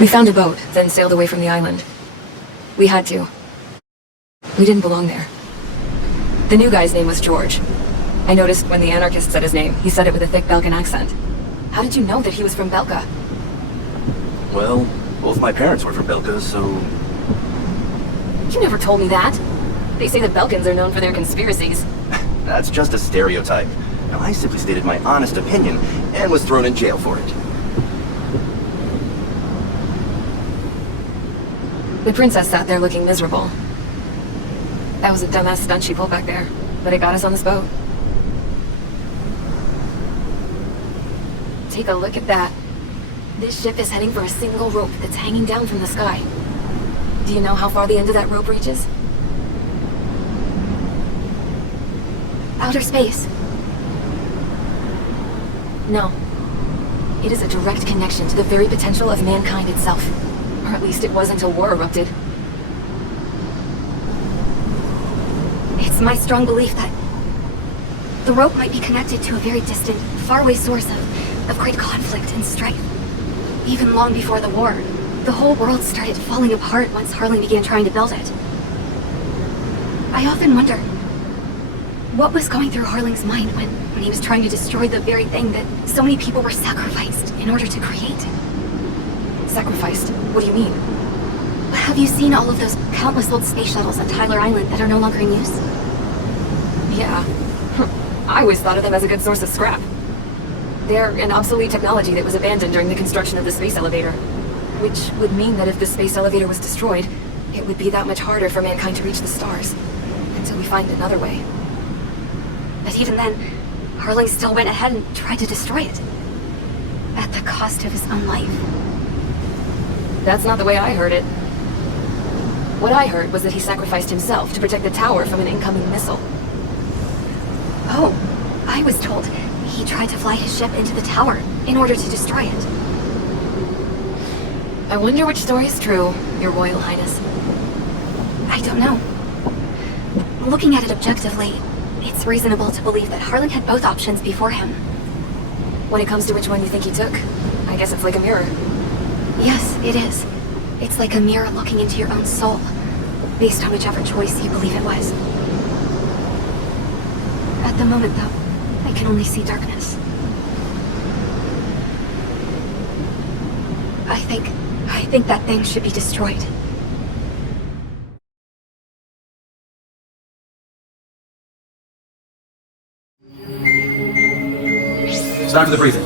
We found a boat, then sailed away from the island. We had to. We didn't belong there. The new guy's name was George. I noticed when the anarchist said his name, he said it with a thick Belgian accent. How did you know that he was from Belka? Well, both my parents were from Belka, so... You never told me that. They say the Belgians are known for their conspiracies. That's just a stereotype. Now, I simply stated my honest opinion and was thrown in jail for it. The princess sat there looking miserable. That was a dumbass stunt she pulled back there, but it got us on this boat. Take a look at that. This ship is heading for a single rope that's hanging down from the sky. Do you know how far the end of that rope reaches? Outer space. No. It is a direct connection to the very potential of mankind itself. Or at least it was until war erupted. It's my strong belief that the rope might be connected to a very distant, faraway source of great conflict and strife. Even long before the war, the whole world started falling apart once Harling began trying to build it. I often wonder what was going through Harling's mind when he was trying to destroy the very thing that so many people were sacrificed in order to create. Sacrificed? What do you mean? Have you seen all of those countless old space shuttles on Tyler Island that are no longer in use? Yeah. I always thought of them as a good source of scrap. They're an obsolete technology that was abandoned during the construction of the space elevator. Which would mean that if the space elevator was destroyed, it would be that much harder for mankind to reach the stars. Until we find another way. But even then, Harling still went ahead and tried to destroy it. At the cost of his own life. That's not the way I heard it. What I heard was that he sacrificed himself to protect the tower from an incoming missile. Oh, I was told he tried to fly his ship into the tower in order to destroy it. I wonder which story is true, Your Royal Highness. I don't know. Looking at it objectively, it's reasonable to believe that Harling had both options before him. When it comes to which one you think he took, I guess it's like a mirror. Yes, it is. It's like a mirror looking into your own soul, based on whichever choice you believe it was. At the moment, though, I can only see darkness. I think that thing should be destroyed. It's time for the briefing.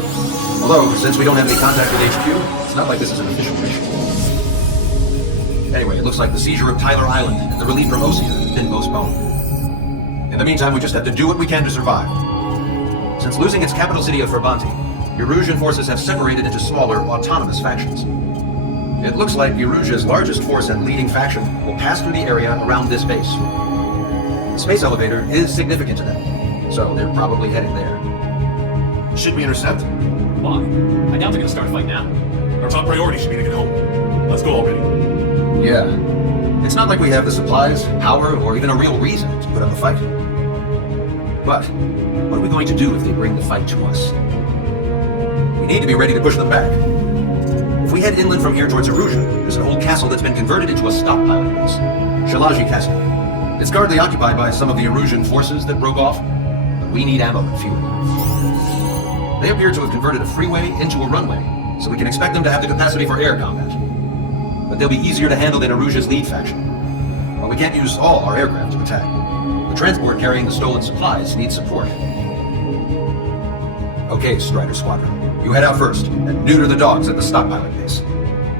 Although, since we don't have any contact with HQ, it's not like this is an official mission. Anyway, it looks like the seizure of Tyler Island and the relief from Osea has been postponed. In the meantime, we just have to do what we can to survive. Since losing its capital city of Ferbanti, Erusian forces have separated into smaller, autonomous factions. It looks like Erusia's largest force and leading faction will pass through the area around this base. The space elevator is significant to them, so they're probably headed there. Should we intercept? Why? I doubt they're gonna start a fight now. Our top priority should be to get home. Let's go already. Yeah. It's not like we have the supplies, power, or even a real reason to put up a fight. But what are we going to do if they bring the fight to us? We need to be ready to push them back. If we head inland from here towards Erusia, there's an old castle that's been converted into a stockpile base. Shalaji Castle. It's currently occupied by some of the Erusian forces that broke off, but we need ammo and fuel. They appear to have converted a freeway into a runway, so we can expect them to have the capacity for air combat. But they'll be easier to handle than Erusia's lead faction. But we can't use all our aircraft to attack. The transport carrying the stolen supplies needs support. Okay, Strider Squadron. You head out first, and neuter the dogs at the stockpiling base.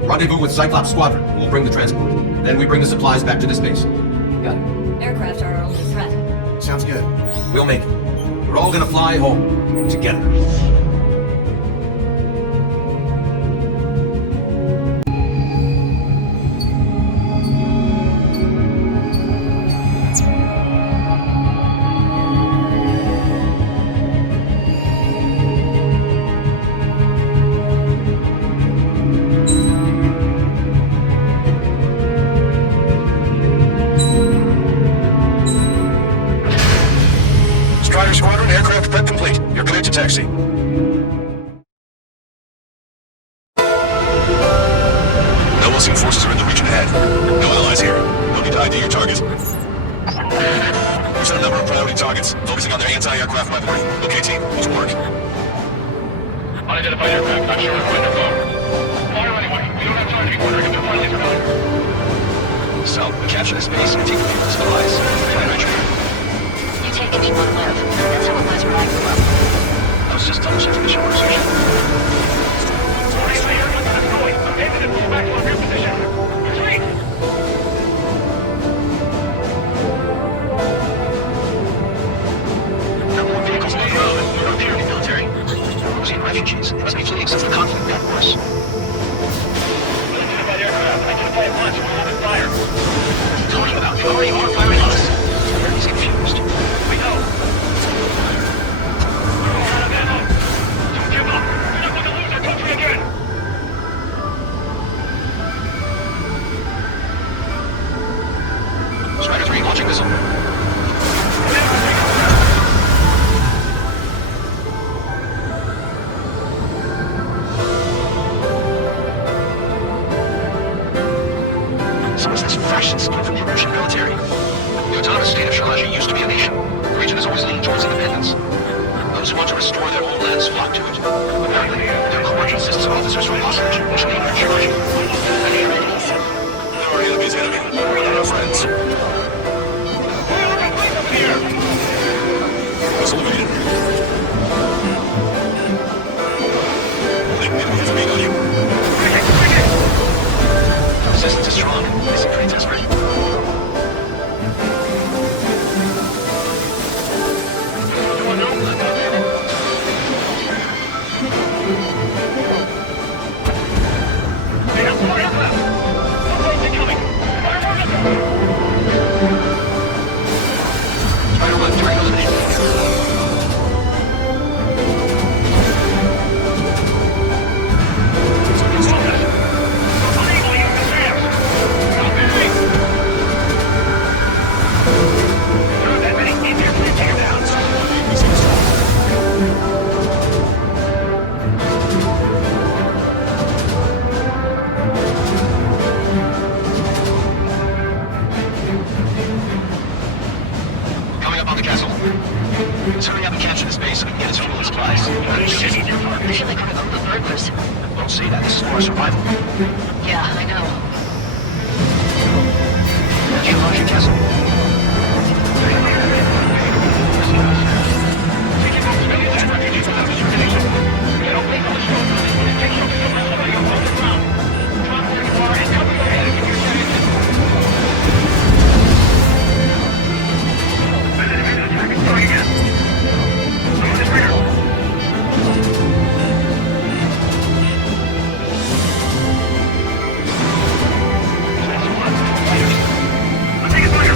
Rendezvous with Cyclops Squadron, who will bring the transport. Then we bring the supplies back to this base. Got it. Aircraft are our only threat. Sounds good. We'll make it. We're all gonna fly home. Together. Strider Squadron, aircraft prep complete. You're cleared to taxi. our priority targets, focusing on their anti-aircraft weaponry. Okay, team, to work. Unidentified aircraft, not sure where they're going. Fire anyway. We don't have time to be wondering if they're friendly or not. So, we capture this base and take the fuel supplies. Plan entry. You take it, you want to live. That's how it was where I grew up. I was just double checking the shore section. Sorry, aircraft is going. Maybe they pull back to our rear position. Retreat! There are more vehicles on the road. They're up here in the military. Mostly refugees. They must be fleeing since the conflict got worse. Unidentified aircraft. Identify at once. We're open fire. What are you talking about? They already are firing on us. He's confused. We know. We're out of ammo. Don't give up. We're not going to lose our country again. Strider 3 launching missile. So is this fresh and steam from the Russian military? The autonomous state of Shalaja used to be a nation. The region has always leaned towards independence. Those who want to restore their homelands flock to it. Apparently, their core consists of officers from hostage, which lead their Shalaja. Our enemy's enemy. We're our friends. Was eliminated. Enemy has been on you. Resistance is strong. They seem pretty desperate. They have more aircraft. More boats incoming. Fire more missiles. Strider 1 during elimination. Unable to use the SAMs. Not busy. There aren't that many in here to take it down. Coming up on the castle. Let's hurry up and capture this base so we can get its fuel and supplies. I feel like we're among the burglars. Don't say that. This is for our survival. Yeah, I know. Shalaja castle. I'm taking fire.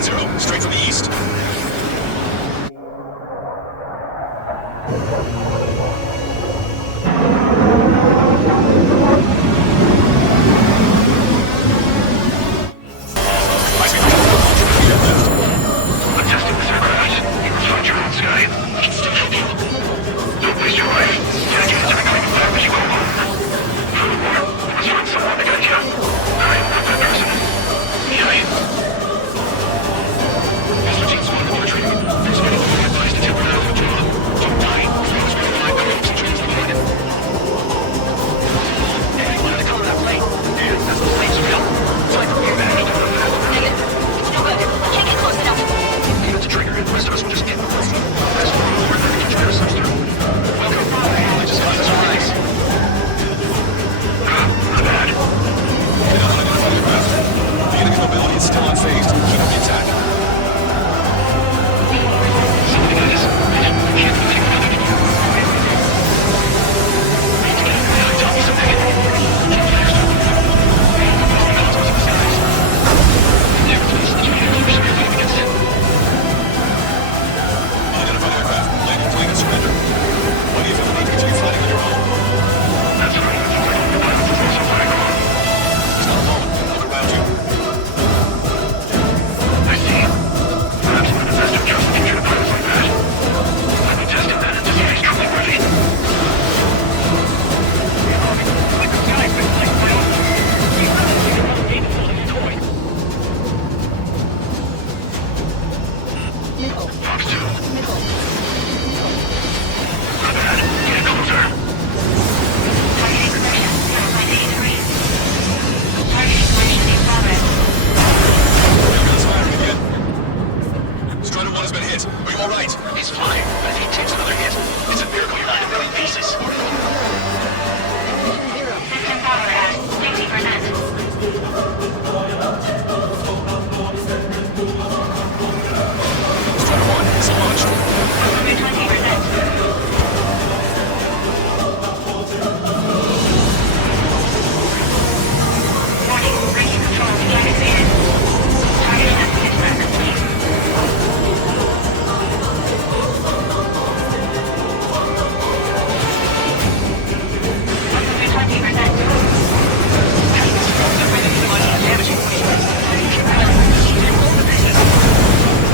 10-0, straight from the east. I'm testing this aircraft. You will find your own sky. It's still heavy. Don't waste your life. Get into the kind of fire as you go home. Furthermore, we must find someone to guide you. I am not that person. Yeah. As routine spawn in the training, there's no way advised to temper down the jaw. Don't die. Froze will find the ropes and translocated. Hey, look at the color of that plate. Yeah, that's the plate's real. Flight from here, man. Negative. It's no good. Can't get close enough. Leave it to trigger, and the rest of us will just get the rope. There's no more that we can try ourselves through. Welcome, I just got this rise. My bad. Get on identify the aircraft. The enemy mobility is still unfazed. Keep it intact. Something like this. I can't believe what I'm doing. Tell me something. Keep fast. There, please. Let me know if you're fighting against it. Identify the aircraft. Land your plane and surrender. What do you feel the need to continue flying on your own? That's right. The pilot is also flying wrong. It's not a moment. Look around you. I see. Perhaps I'm the best of just future pilots like that. Let me test it then and see if he's truly worthy. Like the guy's been like my own. He's not a game toy. Fox 2. My bad. Get closer. Targeting connection. 983. Targeting connection in progress. Aircraft's firing again. Strider 1 has been hit. Are you alright? He's fine. But if he takes another hit, it's a miracle you're not in a million pieces. System power at 60%. Strider 1 is launched. 120%. Warning, range control deactivated. Target estimate complete.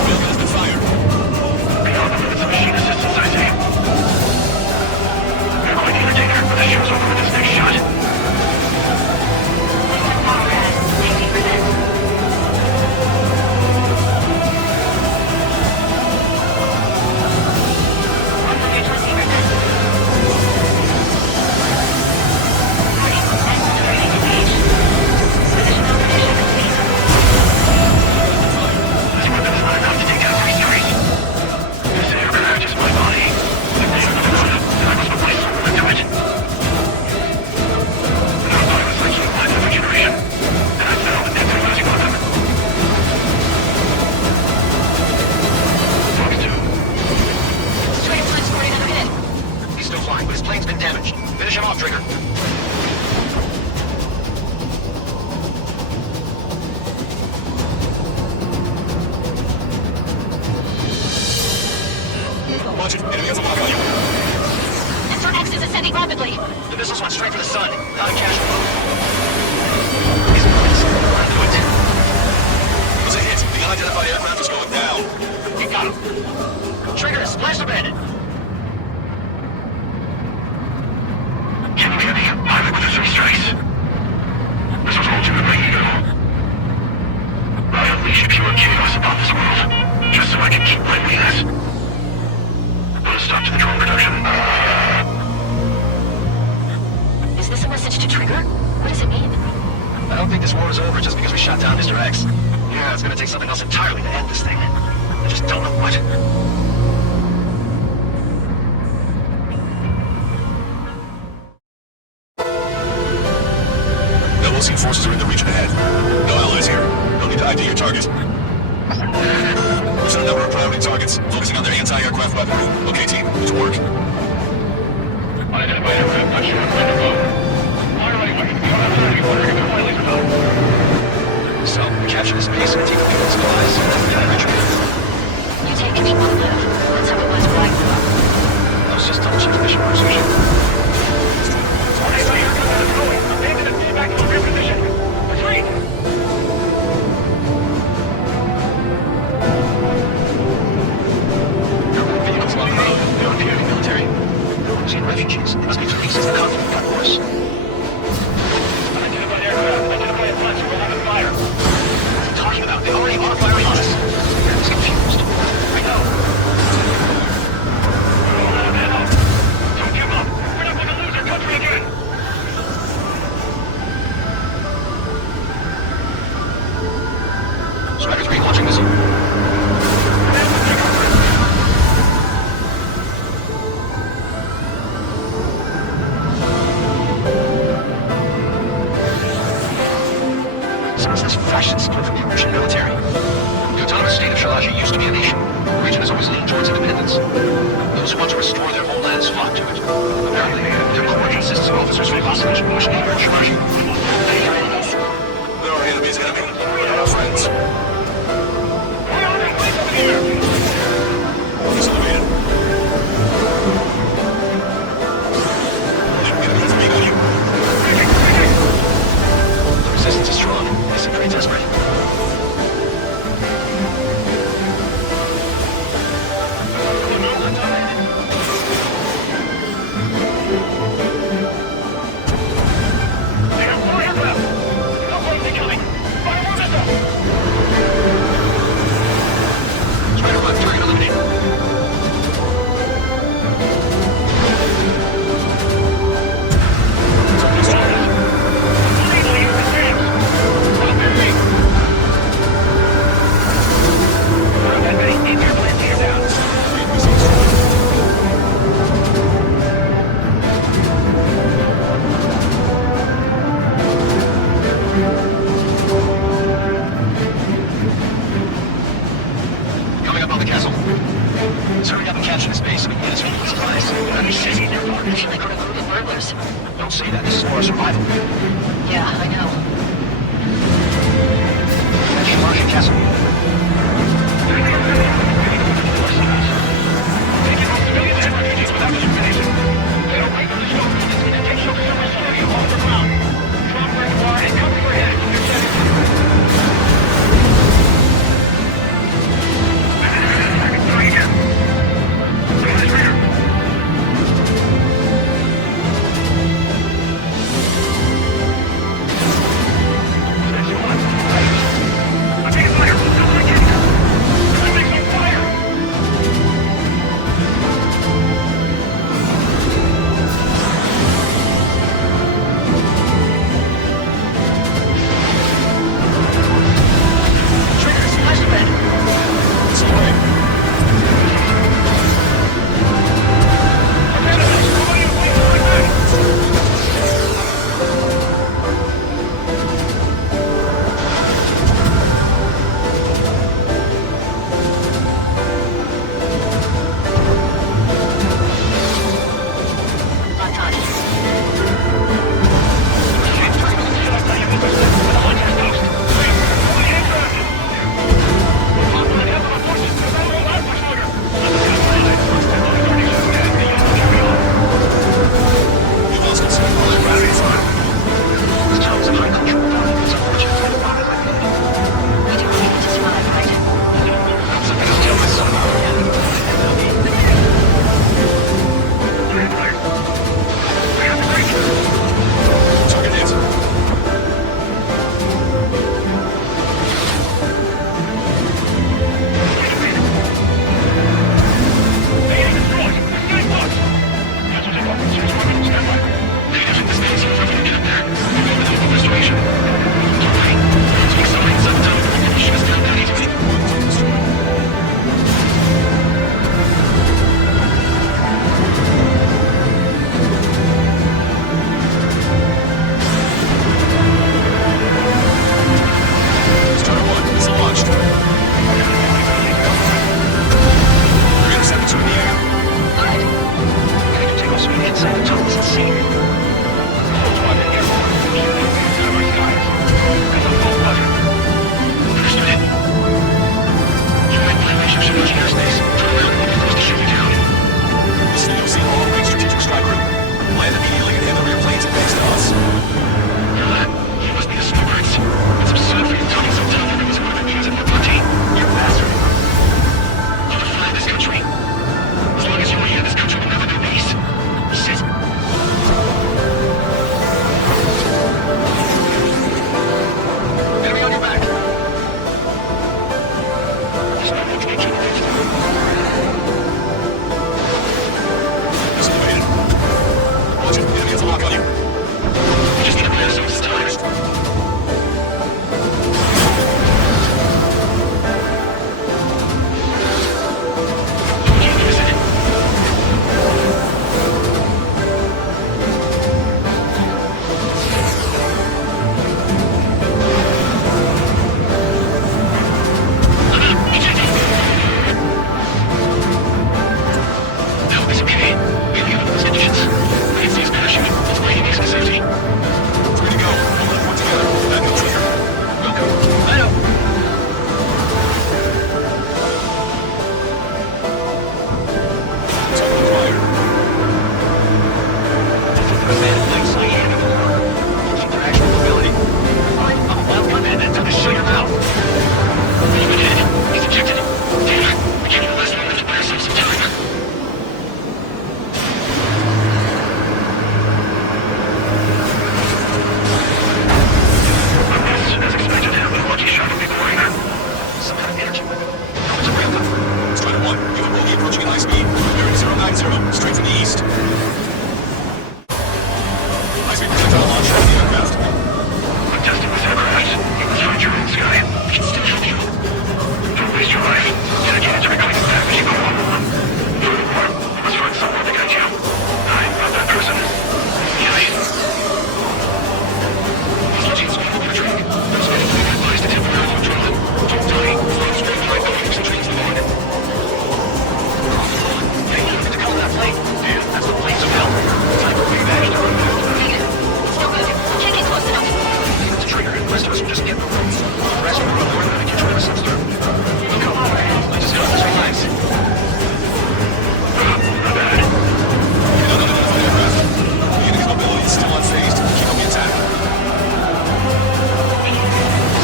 Wheel has been fired. Beyond the limits of machine assistance, I say. We're going to undertake her, but that show's over with this next shot. System power at 60%. This weapon is not enough to take down 3 stories. This aircraft is my body. If they are not enough, then I must put my soul into it. Our pilots like you led every generation, and I found that they're losing one of them. Fox 2. Strider 1 scored another hit. He's still flying, but his plane's been damaged. Finish him off, Trigger. Watch it. Enemy has a lock on you. Sensor X is ascending rapidly. The missiles went straight for the sun, not a casual move. These bullets are into it. It was a hit. The unidentified aircraft is going down. You got him. Trigger, splash abandoned. Can you hear me? Pilot with the 3 strikes. This was ultimately evil. I unleashed pure chaos upon this world, just so I could keep my wings. Put a stop to the drone production. Is this a message to Trigger? What does it mean? I don't think this war is over just because we shot down Mr. X. Yeah, it's gonna take something else entirely to end this thing. I just don't know what. Belarusian forces are in the region ahead. No allies here. No need to ID your target. Pushing a number of priority targets, focusing on their anti-aircraft weaponry. Okay, team, to work. Identified aircraft, not sure where to go. Fire anyway. You don't have to be wondering if they're finally about. So, we capture this base and take the fuel supplies, and then we gotta conversation. Okay, here comes the going. Abandon and back to rear position. Retreat! Vehicles along the road. They don't appear to be military. No one's seen refugees. It must be too recent. The conflict got worse. Unidentified aircraft. Identify at once. We're on fire. What are you talking about? They already are firing on us. Everyone's confused. I know. Don't give up. We're not going to lose our country again. Striker's relaunching missile. Fascist split from the Russian military. The autonomous state of Shalashi used to be a nation. The region has always leaned towards independence. Those who want to restore their homelands flock to it. Apparently, their core consists of officers from Vasilij, Bush, and Shalashi. They're our enemies' enemy. They're our friends. He's elevated. The resistance is strong. They seem pretty desperate. Striker 1, target eliminated. Coming up on the castle. Let's hurry up and capture this base so we can get as many supplies. If you like we're including burglars. Don't say that. This is for our survival. Yeah, I know. That's Martian castle. I'm taking fire! Watch it. Enemy has a lock on you. We just need to clear some of this time. Can't miss it. No, it's okay. We only have those conditions. I can see his parachute. It's bringing these to safety. Free to go. We'll let one together. That no trigger. Welcome. I know. Time required. Man, like cyan in the water. Looking for actual mobility. I'm a wild gunman that's gonna show your mouth. He's been hit. He's ejected. Damn. We can't even last long enough to buy ourselves some time. As expected, the lucky shot will be pouring. Some kind of energy weapon. No, it's a real gun. Strider 1, you have Rogie approaching at high speed. Bearing 090, straight from the east. High-speed projectile launch from the aircraft. I'm testing this aircraft. You must find your own sky. We can still help you. Don't waste your life. Dedicated to reclaiming the path you go on. Furthermore, you must find someone to guide you. I'm not that person. Really? These machines will move your track. Those men will be advised to temporarily withdraw. Don't die. Those men find the links and trains the line. Hey, you don't get to color that plane. Dude, that's the planes of hell. Time for revenge to run past the Still moving. Can't get close enough. the trigger, and the rest of us will just get the roads. The rest will run north and get your missiles through. Look up. I just got this relax. Not bad. Another notified aircraft. The enemy's mobility is still unfazed. Keep up the attack.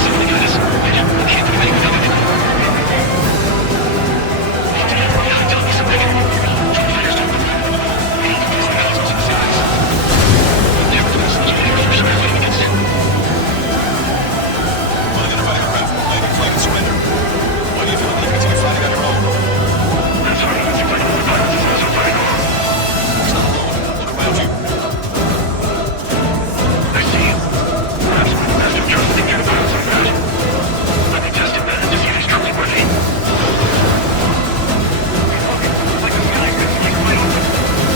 Somebody got us. I can't do anything without it. Tell me something. Drone fighters don't move. These are thousands in size. Never do this. You never first are fighting against it. Unidentified aircraft. Landing flag and surrender. Why do you feel the need to continue fighting on your own? That's hard. It seems like all the pilots is also fighting alone. He's not alone. Look around you. I see. Perhaps when the master trusts the air pilots like that. Let me test him then to see if he's truly worthy. Like the sky, like wide open.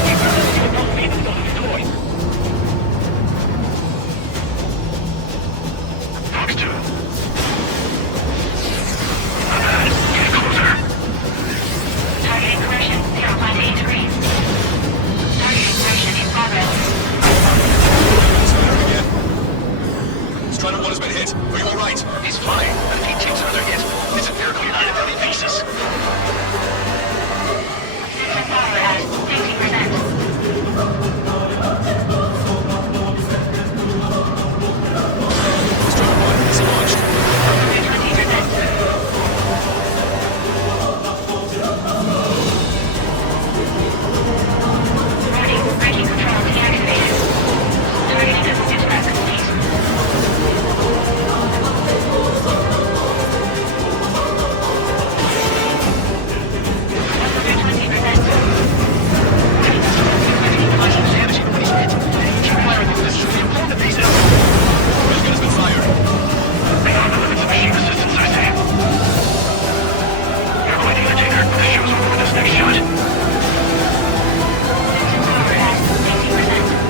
You better see the bump me in the side of his toys. Fox 2. Not bad. Get closer. Targeting correction 0.8 degrees. Targeting correction in progress. Strider again. Strider 1 has been hit. Are you alright? He's fine, but if he takes another hit, it's a miracle you're not in 30 pieces. System power at 50%. Strider 1 is launched. 20%. Warning, braking control deactivated. Targeting distance back complete. Railgun has been fired. Beyond the limits of machine resistance, I say. You're quite the entertainer. This show's over with this next shot. System power at 50%.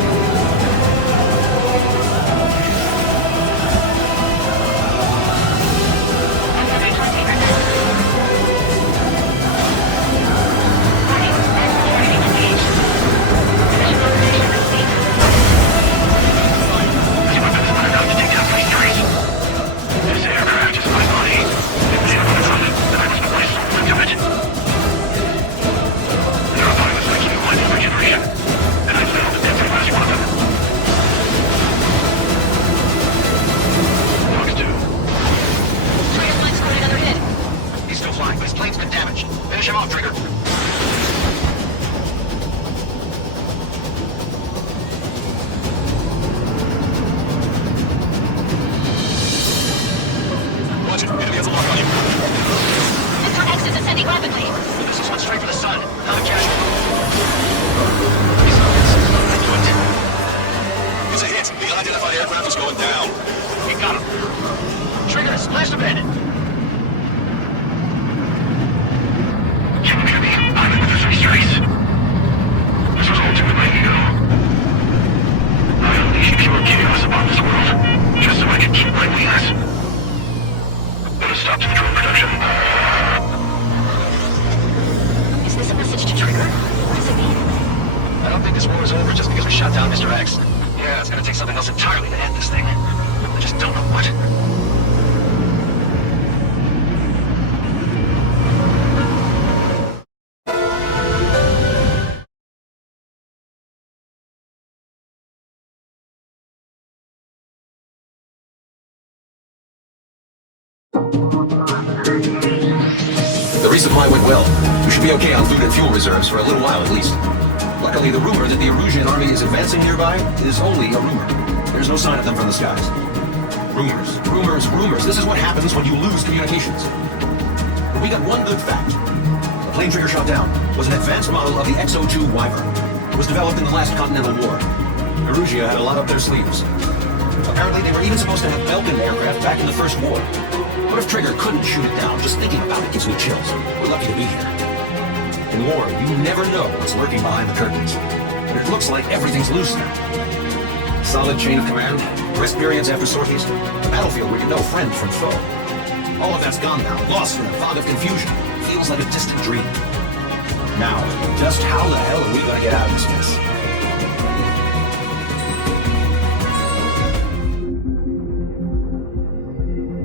These weapons are enough to take down plane trace. This aircraft is my body. If they don't enough, then I must put my soul into it. There are pilots like you in every generation, and I failed at every last one of them. Fox 2. Trigger's line scored another hit. He's still flying, but his plane's been damaged. Finish him off, Trigger. Watch it. Enemy has a lock on you. This one exits at descending rapidly. This is one straight for the sun. Not a casualty. It's a hit. The unidentified aircraft is going down. We got him. Trigger, splash the bandit. Can you hear me? I'm in with the 3 strikes. This was ultimately you. I unleashed pure chaos upon this world, just so I could keep my wings. Put a stop to the drone production. Is this a message to Trigger? What does it mean? I don't think this war is over just because we shot down Mr. X. Yeah, it's gonna take something else entirely to end this thing. I just don't know what. The resupply went well. We should be okay on food and fuel reserves for a little while at least. Luckily, the rumor that the Erusian army is advancing nearby is only a rumor. There's no sign of them from the skies. Rumors, rumors, rumors. This is what happens when you lose communications. But we got one good fact. The plane Trigger shot down was an advanced model of the X-02 Wyvern. It was developed in the last Continental War. Erusia had a lot up their sleeves. Apparently, they were even supposed to have Belgian aircraft back in the First War. What if Trigger couldn't shoot it down? Just thinking about it gives me chills. We're lucky to be here. In war, you never know what's lurking behind the curtains. And it looks like everything's loose now. Solid chain of command, rest periods after sorties, a battlefield where you know friend from foe. All of that's gone now, lost in a fog of confusion. Feels like a distant dream. Now, just how the hell are we gonna get out of this mess?